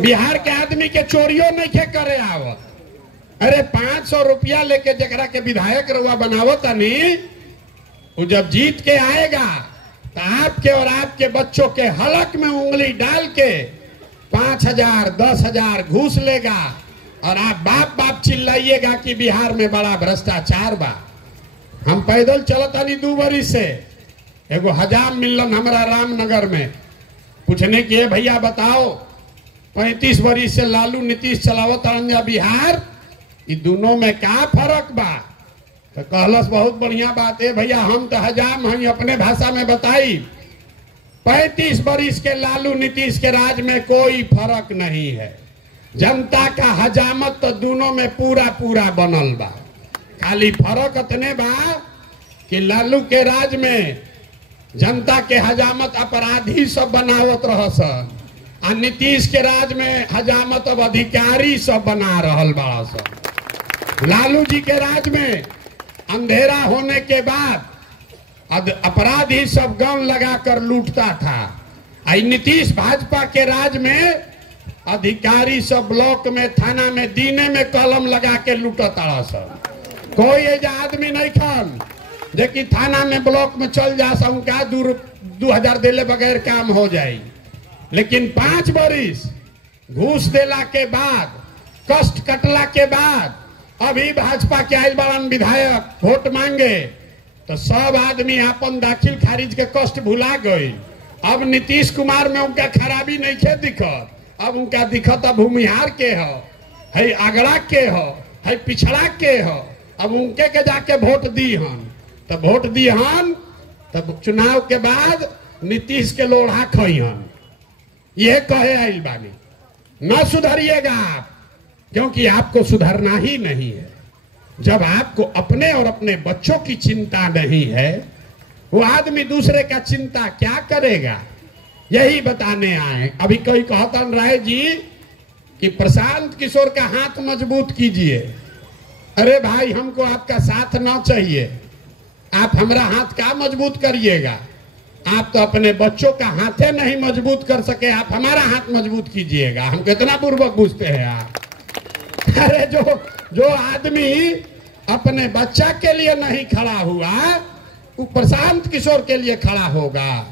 बिहार के आदमी के चोरियों नहीं के करे आवत। अरे 500 रुपया लेके जकरा के विधायक रउआ बनावत नहीं, वो जब जीत के आएगा तो आपके और आपके बच्चों के हलक में उंगली डाल के 5,000 10,000 घूस लेगा और आप बाप बाप चिल्लाइएगा कि बिहार में बड़ा भ्रष्टाचार बा। हम पैदल चलतानी 2 बरिस से, एगो हजाम मिलन हमारा रामनगर में, पूछने के भैया बताओ 35 बरिस से लालू नीतीश चलावत जा बिहार, ये दोनों में क्या फर्क बा? तो कहलस बहुत बढ़िया बात है भैया, हम तो हजाम हैं, अपने भाषा में बताई 35 बरिस के लालू नीतीश के राज में कोई फर्क नहीं है। जनता का हजामत तो दोनों में पूरा पूरा बनल बा। खाली फर्क इतने बा कि लालू के राज में जनता के हजामत अपराधी सब बनावत रहसन, और नीतीश के राज में हजामत अब अधिकारी सब बना रहल बड़ा सब। लालू जी के राज में अंधेरा होने के बाद अपराधी सब गन लगाकर लूटता था, और नीतीश भाजपा के राज में अधिकारी सब ब्लॉक में थाना में दीने में कलम लगा के लूटता सब। कोई ऐसा आदमी नहीं खान देखी थाना में ब्लॉक में चल जा उनका 2,000 देले बगैर काम हो जाए। लेकिन 5 बरिस घूस देला के बाद, कष्ट कटला के बाद, अभी भाजपा के आइल बारन विधायक वोट मांगे तो सब आदमी अपन दाखिल खारिज के कष्ट भुला गई। अब नीतीश कुमार में उनका खराबी नहीं खे दिखत, अब उनका दिखत भूमिहार के है आगरा के है पिछड़ा के है। अब उनके के जाके वोट दी हन, तब वोट दी हन, तब चुनाव के बाद नीतीश के लोढ़ा खई हन। यह कहे आइल बानी, न सुधरिएगा आप, क्योंकि आपको सुधरना ही नहीं है। जब आपको अपने और अपने बच्चों की चिंता नहीं है, वो आदमी दूसरे का चिंता क्या करेगा? यही बताने आए। अभी कोई कहता राय जी कि प्रशांत किशोर का हाथ मजबूत कीजिए। अरे भाई, हमको आपका साथ ना चाहिए, आप हमारा हाथ क्या मजबूत करिएगा? आप तो अपने बच्चों का हाथे नहीं मजबूत कर सके, आप हमारा हाथ मजबूत कीजिएगा। हम कितना पूर्वक पूछते हैं आप। अरे जो आदमी अपने बच्चा के लिए नहीं खड़ा हुआ, वो प्रशांत किशोर के लिए खड़ा होगा।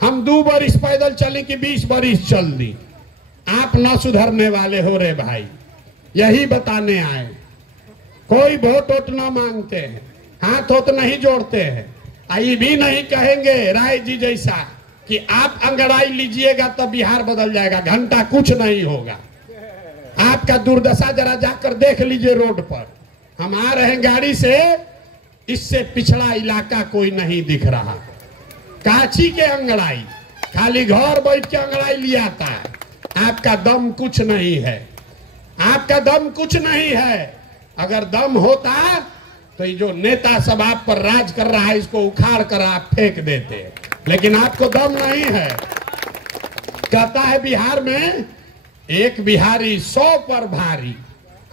हम 2 बरिस पैदल चले कि 20 बरिस चल दी, आप न सुधरने वाले हो रे भाई। यही बताने आए। कोई वोट वोट न मांगते हैं, हाथ होत नहीं जोड़ते हैं। ये भी नहीं कहेंगे राय जी जैसा कि आप अंगड़ाई लीजिएगा तो बिहार बदल जाएगा, घंटा कुछ नहीं होगा। आपका दुर्दशा जरा जाकर देख लीजिए रोड पर। हम आ रहे हैं गाड़ी से, इससे पिछड़ा इलाका कोई नहीं दिख रहा। काची के अंगड़ाई, खाली घर बैठ के अंगड़ाई लिया आता है। आपका दम कुछ नहीं है, आपका दम कुछ नहीं है। अगर दम होता तो ये जो नेता सब आप पर राज कर रहा है, इसको उखाड़ कर आप फेंक देते, लेकिन आपको दम नहीं है। कहता है बिहार में एक बिहारी 100 पर भारी।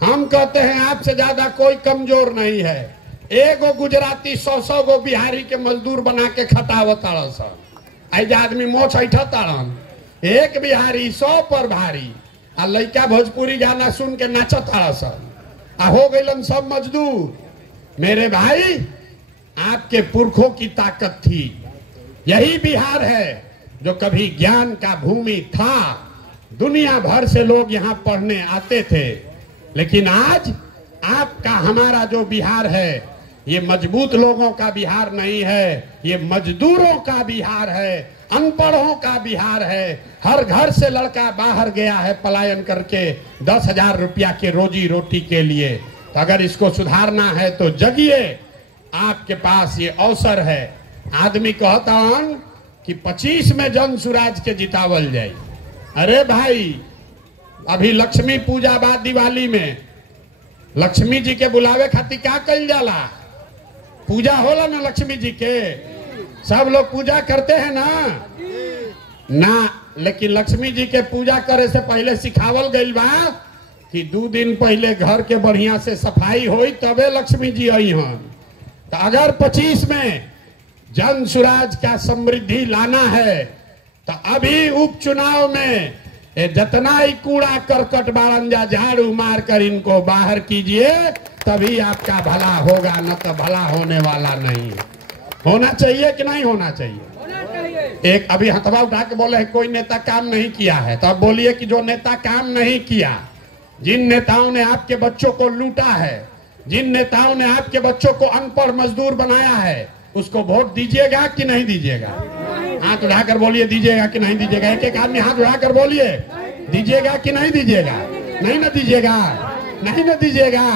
हम कहते हैं आपसे ज्यादा कोई कमजोर नहीं है। एगो गुजराती 100 गो बिहारी के मजदूर बना के खटावत ऐज आदमी मोछ ऐठा ताड़न। एक बिहारी 100 पर भारी। आ लड़का भोजपुरी गाना सुन के नाचत आ हो गइलन सब मजदूर। मेरे भाई, आपके पुरखों की ताकत थी। यही बिहार है जो कभी ज्ञान का भूमि था। दुनिया भर से लोग यहाँ पढ़ने आते थे, लेकिन आज आपका हमारा जो बिहार है, ये मजबूत लोगों का बिहार नहीं है, ये मजदूरों का बिहार है, अनपढ़ों का बिहार है। हर घर से लड़का बाहर गया है पलायन करके 10,000 रुपया के रोजी रोटी के लिए। तो अगर इसको सुधारना है तो जगिए, आपके पास ये अवसर है। आदमी कहता हन कि 25 में जन सुराज के जितावल जाए। अरे भाई, अभी लक्ष्मी पूजा बाद दिवाली में लक्ष्मी जी के बुलावे खातिर क्या कल जाला? पूजा होला ना लक्ष्मी जी के, सब लोग पूजा करते हैं ना। लेकिन लक्ष्मी जी के पूजा करे से पहले सिखावल गइल बा कि 2 दिन पहले घर के बढ़िया से सफाई होई तबे लक्ष्मी जी आई हन। तो अगर 25 में जन सुराज का समृद्धि लाना है तो अभी उपचुनाव में ये जितना ही कूड़ा करकट बारंजा झाड़ू मार कर इनको बाहर कीजिए, तभी आपका भला होगा, न तो भला होने वाला नहीं। होना चाहिए कि नहीं होना चाहिए? एक अभी हथवा उठा के बोले है कोई नेता काम नहीं किया है, तो अब बोलिए कि जो नेता काम नहीं किया, जिन नेताओं ने आपके बच्चों को लूटा है, जिन नेताओं ने आपके बच्चों को अनपढ़ मजदूर बनाया है, उसको वोट दीजिएगा कि नहीं दीजिएगा? हाथ उठाकर बोलिए दीजिएगा कि नहीं दीजिएगा। एक एक आदमी हाथ उठाकर बोलिए दीजिएगा कि नहीं दीजिएगा? नहीं ना दीजिएगा, नहीं ना दीजिएगा।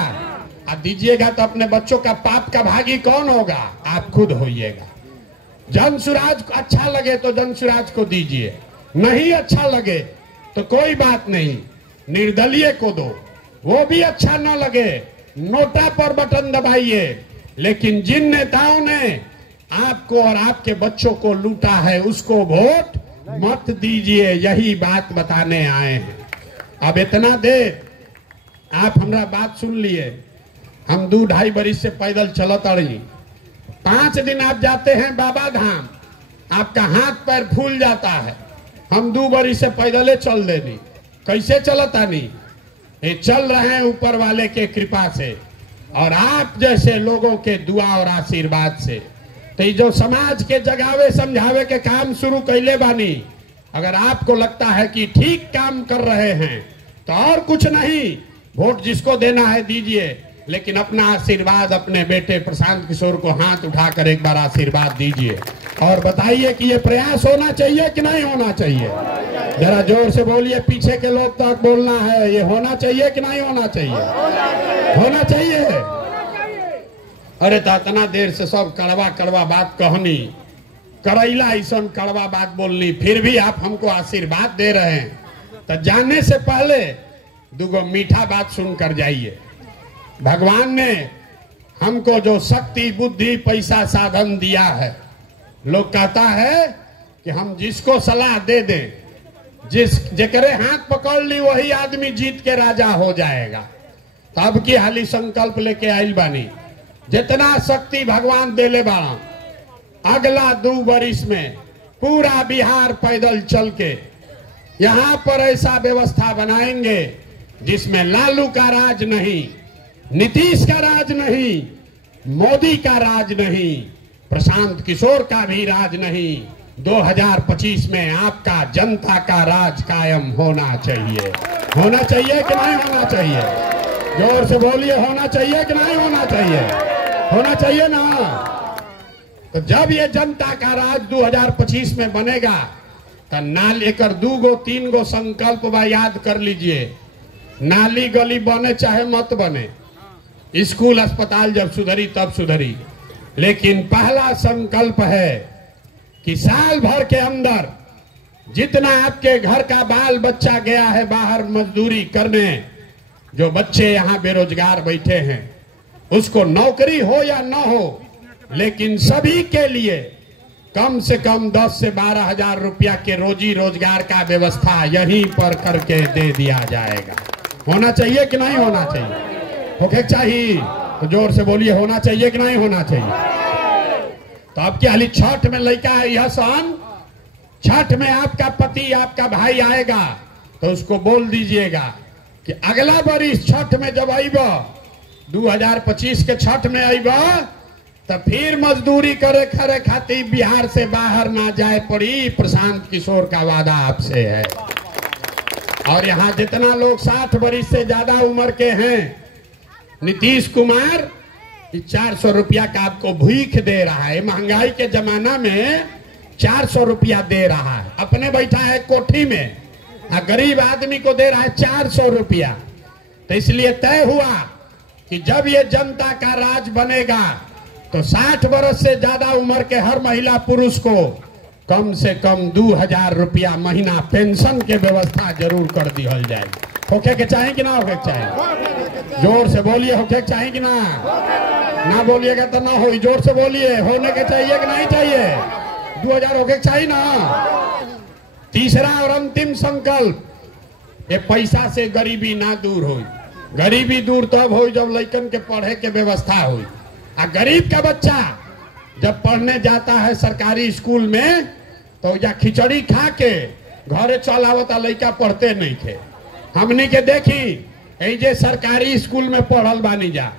अब दीजिएगा तो अपने बच्चों का पाप का भागी कौन होगा? आप खुद होइएगा। जन सुराज को अच्छा लगे तो जन सुराज को दीजिए, नहीं अच्छा लगे तो कोई बात नहीं, निर्दलीय को दो। वो भी अच्छा न लगे, नोटा पर बटन दबाइए। लेकिन जिन नेताओं ने आपको और आपके बच्चों को लूटा है, उसको वोट मत दीजिए। यही बात बताने आए हैं। अब इतना देर आप हमारा बात सुन लिए। हम 2-2.5 बरिस से पैदल चलत रही। 5 दिन आप जाते हैं बाबा धाम, आपका हाथ पैर फूल जाता है। हम 2 बरिस से पैदले चल देनी। कैसे चलता नहीं? ये चल रहे हैं ऊपर वाले के कृपा से और आप जैसे लोगों के दुआ और आशीर्वाद से। तो ये जो समाज के जगावे समझावे के काम शुरू कैले बानी, अगर आपको लगता है कि ठीक काम कर रहे हैं तो और कुछ नहीं, वोट जिसको देना है दीजिए, लेकिन अपना आशीर्वाद अपने बेटे प्रशांत किशोर को हाथ उठाकर एक बार आशीर्वाद दीजिए और बताइए कि ये प्रयास होना चाहिए कि नहीं होना चाहिए। जरा जोर से बोलिए, पीछे के लोग तक बोलना है, ये होना चाहिए कि नहीं होना चाहिए? होना चाहिए। अरे तो इतना देर से सब कड़वा कड़वा बात कहनी, करैला ऐसा कड़वा बात बोलनी, फिर भी आप हमको आशीर्वाद दे रहे हैं। तो जाने से पहले 2 मीठा बात सुनकर जाइए। भगवान ने हमको जो शक्ति बुद्धि पैसा साधन दिया है, लोग कहता है कि हम जिसको सलाह दे दें, जेकरे हाथ पकड़ ली वही आदमी जीत के राजा हो जाएगा। तब की हाली संकल्प लेके आइल बानी, जितना शक्ति भगवान देले बाड़ा, अगला 2 बरिस में पूरा बिहार पैदल चल के यहाँ पर ऐसा व्यवस्था बनाएंगे जिसमें लालू का राज नहीं, नीतीश का राज नहीं, मोदी का राज नहीं, प्रशांत किशोर का भी राज नहीं। 2025 में आपका जनता का राज कायम होना चाहिए। होना चाहिए कि नहीं होना चाहिए? जोर से बोलिए, होना चाहिए कि नहीं होना चाहिए? होना चाहिए ना। तो जब ये जनता का राज 2025 में बनेगा तो नाल एकर 2-3 संकल्प बा, याद कर लीजिए। नाली गली बने चाहे मत बने, स्कूल अस्पताल जब सुधरी तब सुधरी, लेकिन पहला संकल्प है कि साल भर के अंदर जितना आपके घर का बाल बच्चा गया है बाहर मजदूरी करने, जो बच्चे यहाँ बेरोजगार बैठे हैं, उसको नौकरी हो या न हो, लेकिन सभी के लिए कम से कम 10 से 12 हजार रुपया के रोजी रोजगार का व्यवस्था यहीं पर करके दे दिया जाएगा। होना चाहिए कि नहीं होना चाहिए? होके चाहिए। तो जोर से बोलिए, होना चाहिए कि नहीं होना चाहिए? तो आपकी हाली छठ में लड़का है, यह सन छठ में आपका पति आपका भाई आएगा तो उसको बोल दीजिएगा कि अगला बरिस छठ में जब आइबा, 2025 के छठ में आइबा, तो फिर मजदूरी करे खरे खातिर बिहार से बाहर ना जाए पड़ी। प्रशांत किशोर का वादा आपसे है। और यहाँ जितना लोग 60 बरिस से ज्यादा उम्र के हैं, नीतीश कुमार 400 रुपया का आपको भीख दे रहा है। महंगाई के जमाना में 400 रुपया दे रहा है, अपने बैठा है कोठी में, गरीब आदमी को दे रहा है 400 रुपया। तो इसलिए तय हुआ कि जब ये जनता का राज बनेगा तो 60 वर्ष से ज्यादा उम्र के हर महिला पुरुष को कम से कम 2000 रुपया महीना पेंशन के व्यवस्था जरूर कर दी जाएगी। होके के चाहे कि ना होके के चाहे? जोर से बोलिए, होके के चाहे कि ना? ना बोलिएगा तो ना हो। जोर से बोलिए, होने के चाहिए कि नहीं चाहिए? 2000 होके के चाहिए ना। तीसरा और अंतिम संकल्प, ये पैसा से गरीबी ना दूर हो। गरीबी दूर तब हो जब लड़कन के पढ़े के व्यवस्था हो। गरीब का बच्चा जब पढ़ने जाता है सरकारी स्कूल में तो या खिचड़ी खा के घरे चल आवता लड़का पढ़ते नहीं थे। हमनी के देखी जे सरकारी स्कूल में पढ़ल बानी जा,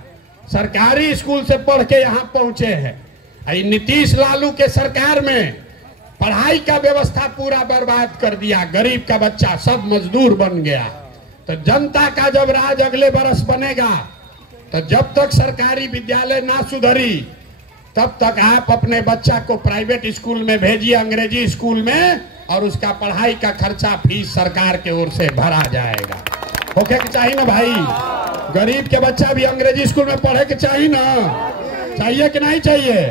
सरकारी स्कूल से पढ़ के यहाँ पहुंचे हैं। नीतीश लालू के सरकार में पढ़ाई का व्यवस्था पूरा बर्बाद कर दिया, गरीब का बच्चा सब मजदूर बन गया। तो जनता का जब राज अगले बरस बनेगा, तो जब तक सरकारी विद्यालय ना सुधरी तब तक आप अपने बच्चा को प्राइवेट स्कूल में भेजिए, अंग्रेजी स्कूल में, और उसका पढ़ाई का खर्चा फीस सरकार के ओर से भरा जाएगा। ओके कि चाहिए ना भाई? गरीब के बच्चा भी अंग्रेजी स्कूल में पढ़े के चाहिए ना? चाहिए कि नहीं चाहिए?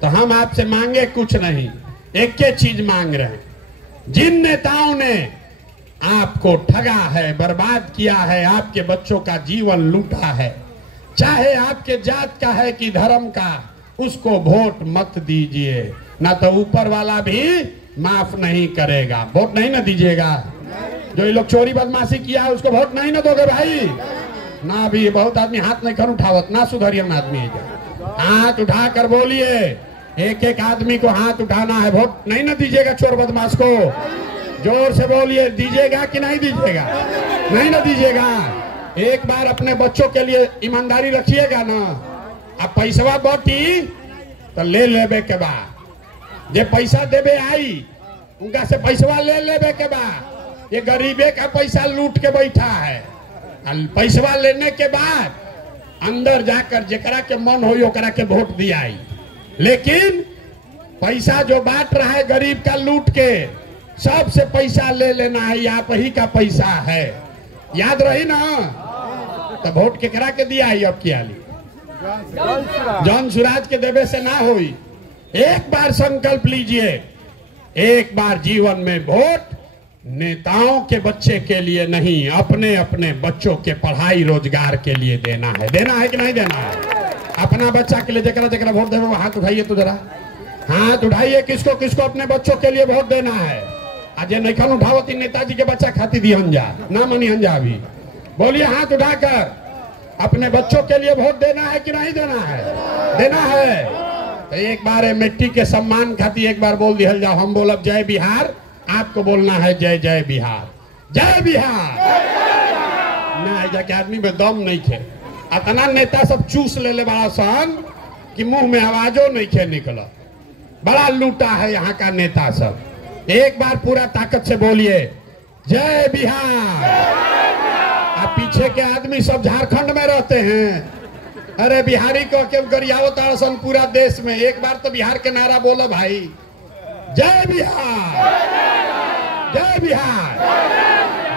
तो हम आपसे मांगे कुछ नहीं, एक ही चीज मांग रहे हैं। जिन नेताओं ने आपको ठगा है, बर्बाद किया है, आपके बच्चों का जीवन लूटा है, चाहे आपके जात का है कि धर्म का, उसको वोट मत दीजिए, ना तो ऊपर वाला भी माफ नहीं करेगा। वोट नहीं ना दीजिएगा। जो ये लोग चोरी बदमाशी किया है उसको वोट नहीं ना दोगे भाई? ना भी बहुत आदमी हाथ नहीं कर उठावत, ना सुधरिए आदमी। हाथ उठा कर बोलिए, एक एक आदमी को हाथ उठाना है। वोट नहीं ना दीजिएगा चोर बदमाश को? जोर से बोलिए, दीजिएगा कि नहीं दीजिएगा? नहीं ना दीजिएगा। एक बार अपने बच्चों के लिए ईमानदारी रखिएगा ना। अब पैसा बटी तो ले लेबे के बाद, जे पैसा देबे आई उनका से पैसा ले लेबे के बाद, ये गरीबे का पैसा लूट के बैठा है। पैसा लेने के बाद अंदर जाकर जेकरा के मन हो ओकरा के वोट दिया। लेकिन पैसा जो बांट रहा है गरीब का लूट के, सबसे पैसा ले लेना है, आप ही का पैसा है, याद रही ना? तो वोट केकरा के दिया है? अब किया ली जन सुराज के देवे से ना होई। एक बार संकल्प लीजिए, एक बार जीवन में वोट नेताओं के बच्चे के लिए नहीं, अपने अपने बच्चों के पढ़ाई रोजगार के लिए देना है। देना है कि नहीं देना है? अपना बच्चा के लिए जकरा जकरा वोट देवे वो हाथ उठाइए तो जरा हाथ उठाइए। किसको किसको अपने बच्चों के लिए वोट देना है? आज नहीं खान उठावती नेताजी के बच्चा खाती दी हंजा ना मनी हंजा। अभी बोलिए हाथ उठाकर, अपने बच्चों के लिए वोट देना है कि नहीं देना है? देना है। तो एक बार मिट्टी के सम्मान खाती एक बार बोल दिया जाओ। हम बोलब जय बिहार, आपको बोलना है जय जय बिहार, जय बिहार। ना जाके आदमी में दम नहीं थे। अतना नेता सब चूस ले बड़ा सन कि मुंह में आवाजों नहीं खे निकला। बड़ा लूटा है यहाँ का नेता सब। एक बार पूरा ताकत से बोलिए जय बिहार। अब पीछे के आदमी सब झारखंड में रहते हैं, अरे बिहारी को के गरियावत सन पूरा देश में। एक बार तो बिहार के नारा बोलो भाई, जय बिहार, जय बिहार,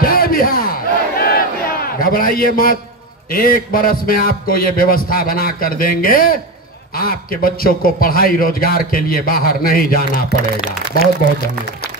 जय बिहार। घबराइए मत, एक बरस में आपको ये व्यवस्था बना कर देंगे। आपके बच्चों को पढ़ाई रोजगार के लिए बाहर नहीं जाना पड़ेगा। बहुत बहुत धन्यवाद।